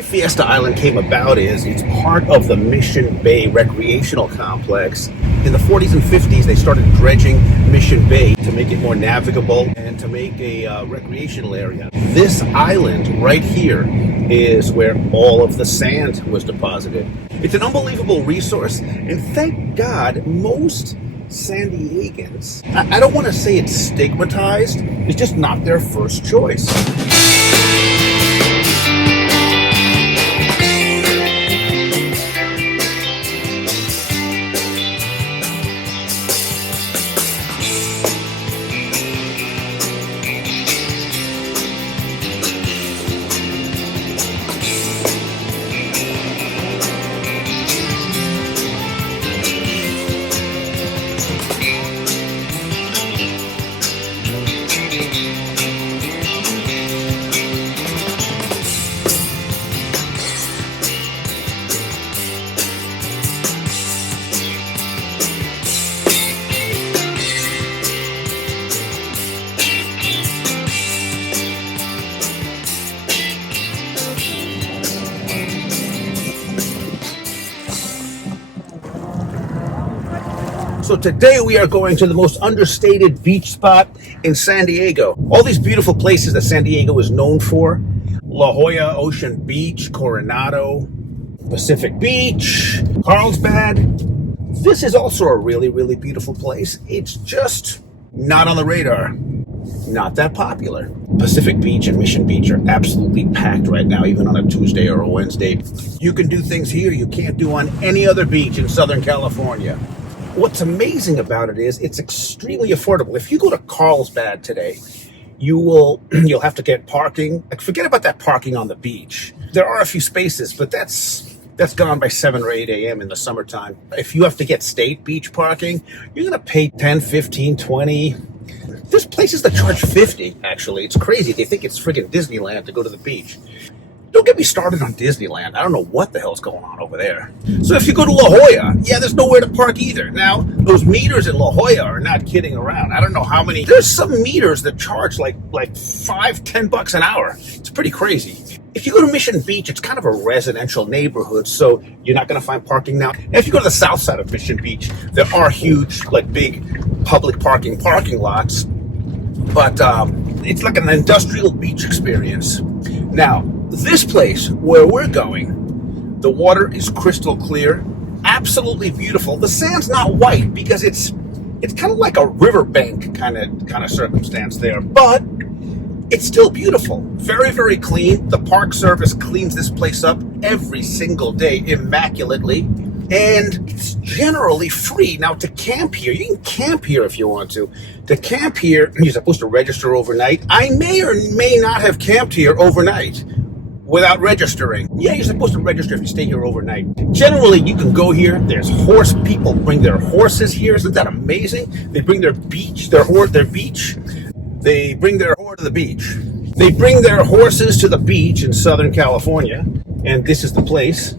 way Fiesta Island came about is it's part of the Mission Bay Recreational Complex. In the 40s and 50s, they started dredging Mission Bay to make it more navigable and to make a recreational area. This island right here is where all of the sand was deposited. It's an unbelievable resource, and thank God most San Diegans, I don't want to say it's stigmatized, it's just not their first choice. So today we are going to the most understated beach spot in San Diego. All these beautiful places that San Diego is known for. La Jolla, Ocean Beach, Coronado, Pacific Beach, Carlsbad. This is also a really, really beautiful place. It's just not on the radar. Not that popular. Pacific Beach and Mission Beach are absolutely packed right now, even on a Tuesday or a Wednesday. You can do things here you can't do on any other beach in Southern California. What's amazing about it is it's extremely affordable. If you go to Carlsbad today, you'll have to get parking. Like, forget about that parking on the beach. There are a few spaces, but that's gone by 7 or 8 a.m. in the summertime. If you have to get state beach parking, you're going to pay 10, 15, 20. There's places that charge 50, actually. It's crazy. They think it's friggin' Disneyland to go to the beach. Don't get me started on Disneyland. I don't know what the hell's going on over there. So if you go to La Jolla, yeah, there's nowhere to park either. Now, those meters in La Jolla are not kidding around. I don't know how many. There's some meters that charge like $5-10 an hour. It's pretty crazy. If you go to Mission Beach, it's kind of a residential neighborhood, so you're not going to find parking now. And if you go to the south side of Mission Beach, there are huge, like big public parking lots. But it's like an industrial beach experience. Now, this place where we're going, the water is crystal clear, absolutely beautiful. The sand's not white because it's kind of like a riverbank kind of circumstance there, but it's still beautiful. Very, very clean. The Park Service cleans this place up every single day immaculately, and it's generally free. Now, to camp here, you can camp here if you want to. To camp here, you're supposed to register overnight. I may or may not have camped here overnight without registering. Yeah, you're supposed to register if you stay here overnight. Generally, you can go here. There's horse people bring their horses here. Isn't that amazing? They bring their beach. They bring their horse to the beach. They bring their horses to the beach in Southern California, and this is the place.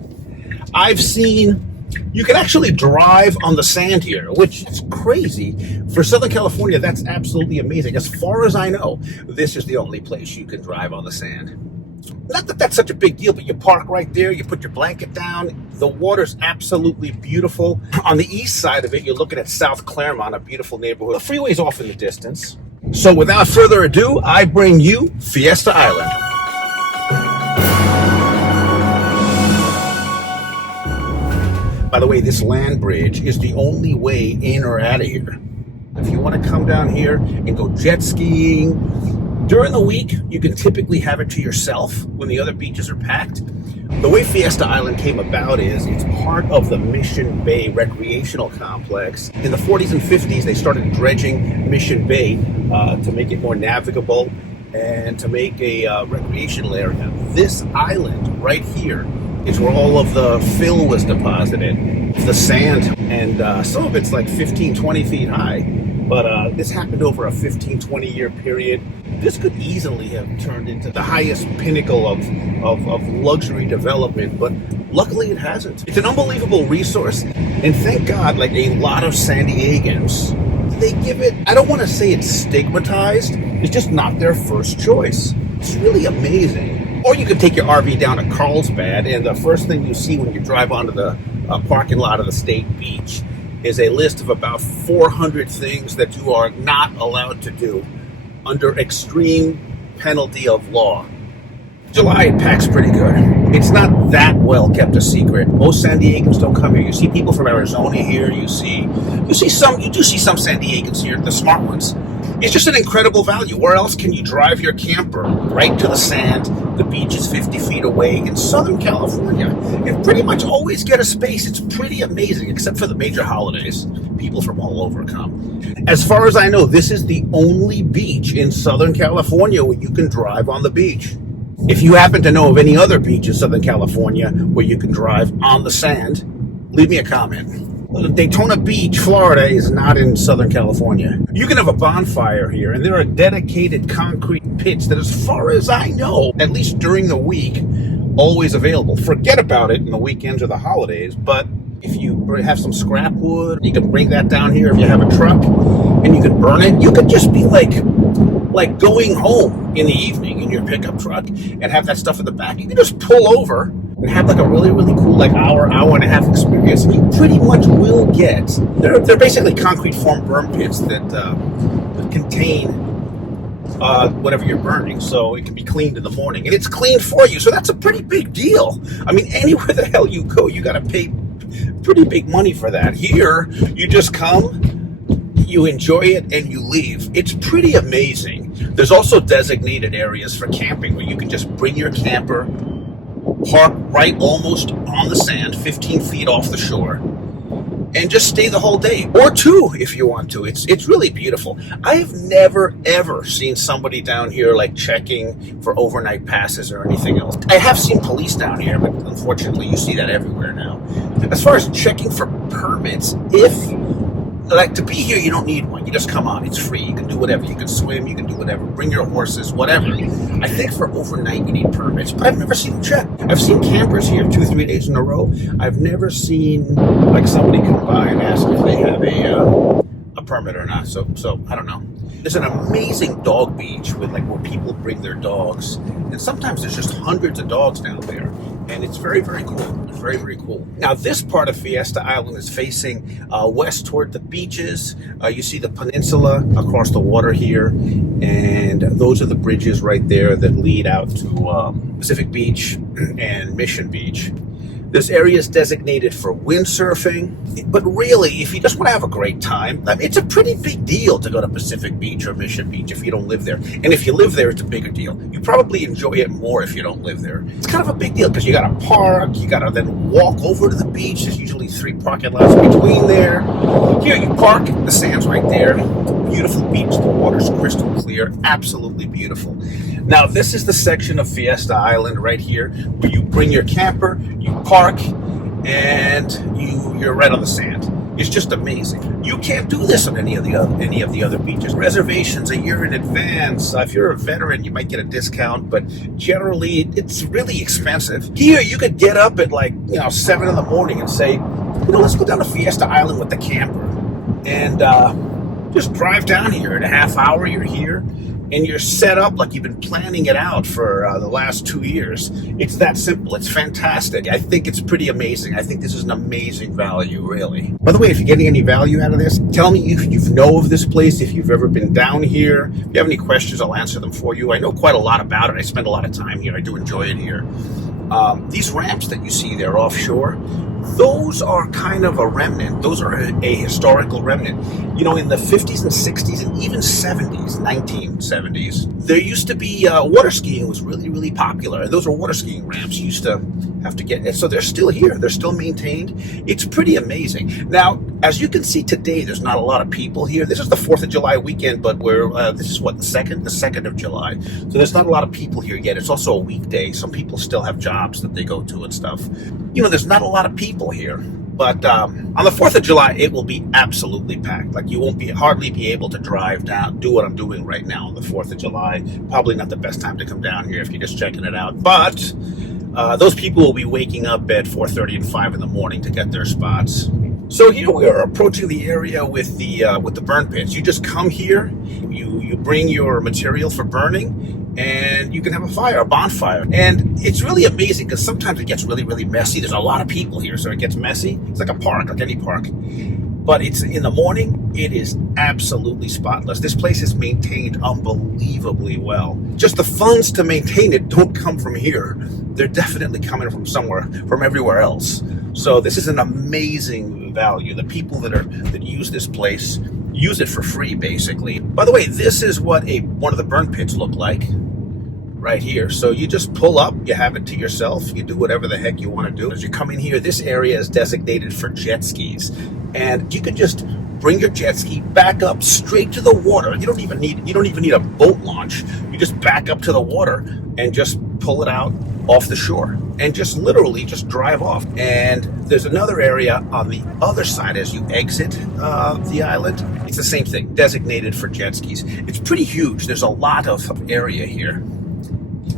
I've seen you can actually drive on the sand here, which is crazy. For Southern California, that's absolutely amazing. As far as I know, this is the only place you can drive on the sand. Not that that's such a big deal, but you park right there, you put your blanket down. The water's absolutely beautiful. On the east side of it, you're looking at South Claremont, a beautiful neighborhood. The freeway's off in the distance. So without further ado, I bring you Fiesta Island. By the way, this land bridge is the only way in or out of here. If you want to come down here and go jet skiing, during the week, you can typically have it to yourself when the other beaches are packed. The way Fiesta Island came about is it's part of the Mission Bay Recreational Complex. In the 40s and 50s, they started dredging Mission Bay to make it more navigable and to make a recreational area. This island right here is where all of the fill was deposited, the sand, and some of it's like 15, 20 feet high. But this happened over a 15-20 year period. This could easily have turned into the highest pinnacle of luxury development, but luckily it hasn't. It's an unbelievable resource, and thank God, like a lot of San Diegans, they give it, I don't want to say it's stigmatized, it's just not their first choice. It's really amazing. Or you could take your RV down to Carlsbad, and the first thing you see when you drive onto the parking lot of the state beach is a list of about 400 things that you are not allowed to do under extreme penalty of law. July, it packs pretty good. It's not that well kept a secret. Most San Diegans don't come here. You see people from Arizona here. You do see some San Diegans here, the smart ones. It's just an incredible value. Where else can you drive your camper right to the sand? The beach is 50 feet away in Southern California and pretty much always get a space. It's pretty amazing, except for the major holidays. People from all over come. As far as I know, this is the only beach in Southern California where you can drive on the beach. If you happen to know of any other beach in Southern California where you can drive on the sand, leave me a comment. Daytona Beach, Florida is not in Southern California. You can have a bonfire here, and there are dedicated concrete pits that, as far as I know, at least during the week, always available. Forget about it in the weekends or the holidays, but if you have some scrap wood, you can bring that down here if you have a truck, and you can burn it. You could just be like going home in the evening in your pickup truck and have that stuff in the back. You can just pull over and have like a really, really cool like hour and a half experience. And you pretty much will get, they're basically concrete form burn pits that contain whatever you're burning, so it can be cleaned in the morning. And it's cleaned for you, so that's a pretty big deal. I mean, anywhere the hell you go, you got to pay pretty big money for that. Here, you just come, you enjoy it, and you leave. It's pretty amazing. There's also designated areas for camping where you can just bring your camper, park right almost on the sand, 15 feet off the shore, and just stay the whole day, or two if you want to. It's really beautiful. I have never ever seen somebody down here like checking for overnight passes or anything else. I have seen police down here, but unfortunately you see that everywhere now. As far as checking for permits, like to be here, you don't need one. You just come on. It's free. You can do whatever. You can swim. You can do whatever. Bring your horses, whatever. I think for overnight you need permits, but I've never seen them check. I've seen campers here 2-3 days in a row. I've never seen like somebody come by and ask if they have a permit or not. So I don't know. There's an amazing dog beach with like where people bring their dogs, and sometimes there's just hundreds of dogs down there, and it's very, very cool. It's very, very cool. Now this part of Fiesta Island is facing west toward the beaches. You see the peninsula across the water here, and those are the bridges right there that lead out to Pacific Beach and Mission Beach. There's areas designated for windsurfing, but really, if you just want to have a great time, I mean, it's a pretty big deal to go to Pacific Beach or Mission Beach if you don't live there. And if you live there, it's a bigger deal. You probably enjoy it more if you don't live there. It's kind of a big deal because you got to park, you got to then walk over to the beach. There's usually 3 parking lots between there. Here you park, the sand's right there. Beautiful beach, the water's crystal clear, absolutely beautiful. Now this is the section of Fiesta Island right here where you bring your camper, you park, and you're right on the sand. It's just amazing. You can't do this on any of the other beaches. Reservations a year in advance. If you're a veteran, you might get a discount, but generally it's really expensive. Here you could get up at 7 in the morning and say, let's go down to Fiesta Island with the camper, and just drive down here. In a half hour, you're here, and you're set up like you've been planning it out for the last 2 years. It's that simple. It's fantastic. I think it's pretty amazing. I think this is an amazing value, really. By the way, if you're getting any value out of this, tell me if you know of this place, if you've ever been down here. If you have any questions, I'll answer them for you. I know quite a lot about it. I spend a lot of time here. I do enjoy it here. These ramps that you see there offshore, those are kind of a remnant. Those are a historical remnant. In the 50s and 60s and even 70s, 1970s, there used to be water skiing was really, really popular. Those were water skiing ramps. You used to have to get, so they're still here. They're still maintained. It's pretty amazing. Now, as you can see today, there's not a lot of people here. This is the 4th of July weekend, but this is what, the 2nd of July. So there's not a lot of people here yet. It's also a weekday. Some people still have jobs that they go to and stuff. There's not a lot of people here. But on the 4th of July, it will be absolutely packed. Like, you won't hardly be able to drive down, do what I'm doing right now on the 4th of July. Probably not the best time to come down here if you're just checking it out. But those people will be waking up at 4:30 and 5 in the morning to get their spots. So here we are approaching the area with the burn pits. You just come here, you bring your material for burning, and you can have a fire, a bonfire. And it's really amazing because sometimes it gets really, really messy. There's a lot of people here, so it gets messy. It's like a park, like any park. But it's in the morning, it is absolutely spotless. This place is maintained unbelievably well. Just the funds to maintain it don't come from here. They're definitely coming from somewhere, from everywhere else. So this is an amazing value. The people that use this place use it for free, basically. By the way, this is what one of the burn pits look like right here. So you just pull up, you have it to yourself, you do whatever the heck you want to do. As you come in here, this area is designated for jet skis, and you can just bring your jet ski back up straight to the water. You don't even need a boat launch. You just back up to the water and just pull it out off the shore and just literally just drive off. And there's another area on the other side as you exit the island. It's the same thing, designated for jet skis. It's pretty huge. There's a lot of area here.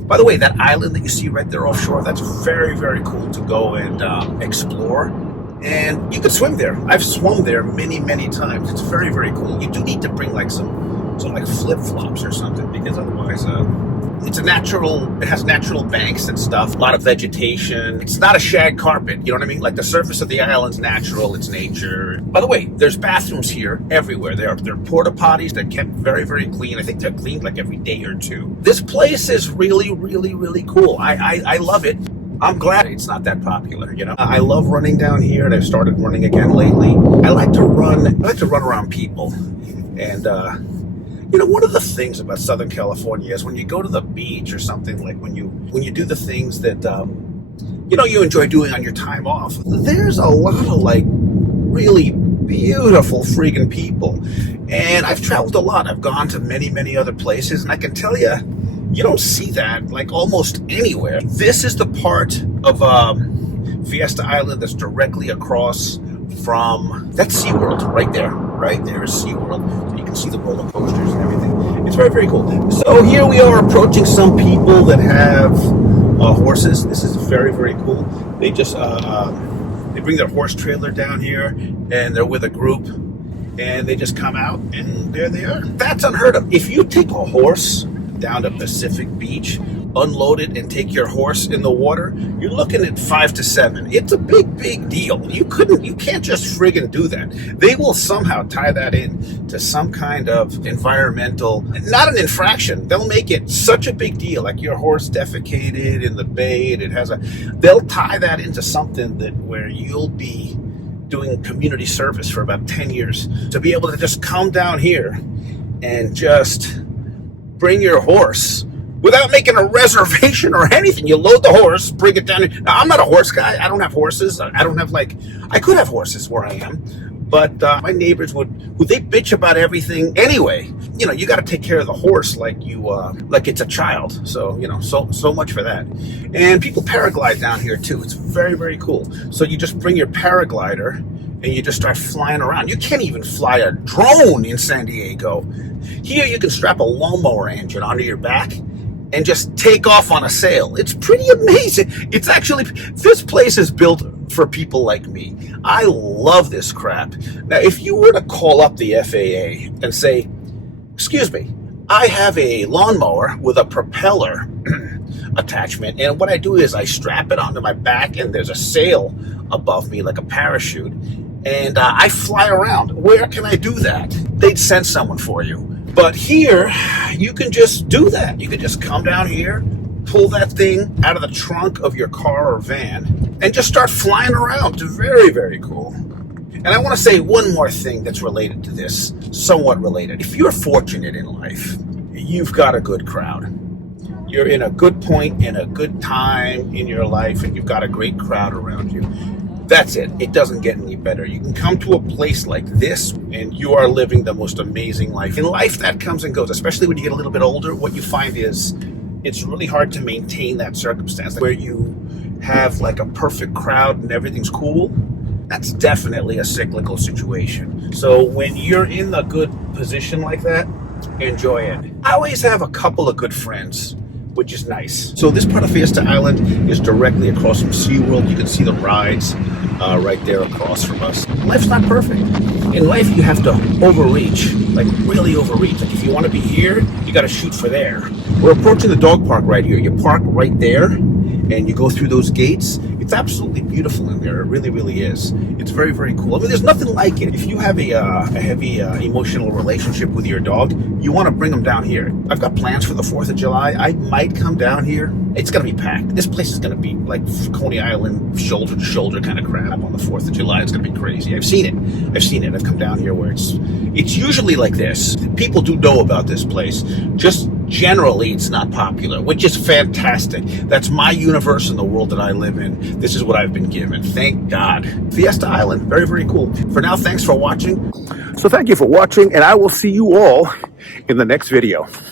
By the way, that island that you see right there offshore, that's very, very cool to go and explore. And you can swim there. I've swum there many, many times. It's very, very cool. You do need to bring like some like flip-flops or something, because otherwise it has natural banks and stuff, a lot of vegetation. It's not a shag carpet, you know what I mean? Like the surface of the island's natural, it's nature. By the way, there's bathrooms here everywhere. They're porta potties. They're kept very, very clean. I think they're cleaned like every day or two. This place is really, really, really cool. I love it. I'm glad it's not that popular, you know. I love running down here, and I've started running again lately. I like to run around people. And you know, one of the things about Southern California is when you go to the beach or something, like when you do the things that you know, you enjoy doing on your time off, there's a lot of like really beautiful freaking people. And I've traveled a lot. I've gone to many, many other places, and I can tell you, you don't see that like almost anywhere. This is the part of Fiesta Island that's directly across from, that's SeaWorld right there. Right there is SeaWorld. So you can see the roller coasters and everything. It's very, very cool. So here we are approaching some people that have horses. This is very, very cool. They just they bring their horse trailer down here, and they're with a group, and they just come out, and there they are. That's unheard of. If you take a horse down to Pacific Beach, unload it, and take your horse in the water, you're looking at 5 to 7. It's a big, big deal. You can't just friggin' do that. They will somehow tie that in to some kind of environmental, not an infraction. They'll make it such a big deal, like your horse defecated in the bay, and they'll tie that into something where you'll be doing community service for about 10 years. To be able to just come down here and just bring your horse without making a reservation or anything. You load the horse, bring it down. Now, I'm not a horse guy. I don't have horses. I don't have I could have horses where I am, but my neighbors they bitch about everything anyway. You know, you got to take care of the horse like it's a child. So, you know, so much for that. And people paraglide down here too. It's very, very cool. So you just bring your paraglider and you just start flying around. You can't even fly a drone in San Diego. Here you can strap a lawnmower engine onto your back and just take off on a sail. It's pretty amazing. It's actually, this place is built for people like me. I love this crap. Now, if you were to call up the FAA and say, excuse me, I have a lawnmower with a propeller attachment, and what I do is I strap it onto my back, and there's a sail above me like a parachute, and I fly around. Where can I do that? They'd send someone for you. But here, you can just do that. You can just come down here, pull that thing out of the trunk of your car or van, and just start flying around. It's very, very cool. And I want to say one more thing that's related to this, somewhat related. If you're fortunate in life, you've got a good crowd. You're in a good point, in a good time in your life, and you've got a great crowd around you. That's it. It doesn't get any better. You can come to a place like this, and you are living the most amazing life. In life, that comes and goes, especially when you get a little bit older. What you find is it's really hard to maintain that circumstance where you have like a perfect crowd and everything's cool. That's definitely a cyclical situation. So when you're in a good position like that, enjoy it. I always have a couple of good friends, which is nice. So this part of Fiesta Island is directly across from SeaWorld. You can see the rides right there across from us. Life's not perfect. In life, you have to overreach, like really overreach. Like if you want to be here, you got to shoot for there. We're approaching the dog park right here. You park right there and you go through those gates. It's absolutely beautiful in there. It really, really is. It's very, very cool. I mean, there's nothing like it. If you have a heavy emotional relationship with your dog, you want to bring them down here. I've got plans for the 4th of July. I might come down here. It's going to be packed. This place is going to be like Coney Island, shoulder to shoulder kind of crap on the 4th of July. It's going to be crazy. I've seen it. I've come down here where it's usually like this. People do know about this place. Just generally, it's not popular, which is fantastic. That's my universe in the world that I live in. This is what I've been given. Thank God. Fiesta Island. Very, very cool. For now, thanks for watching. So thank you for watching, and I will see you all in the next video.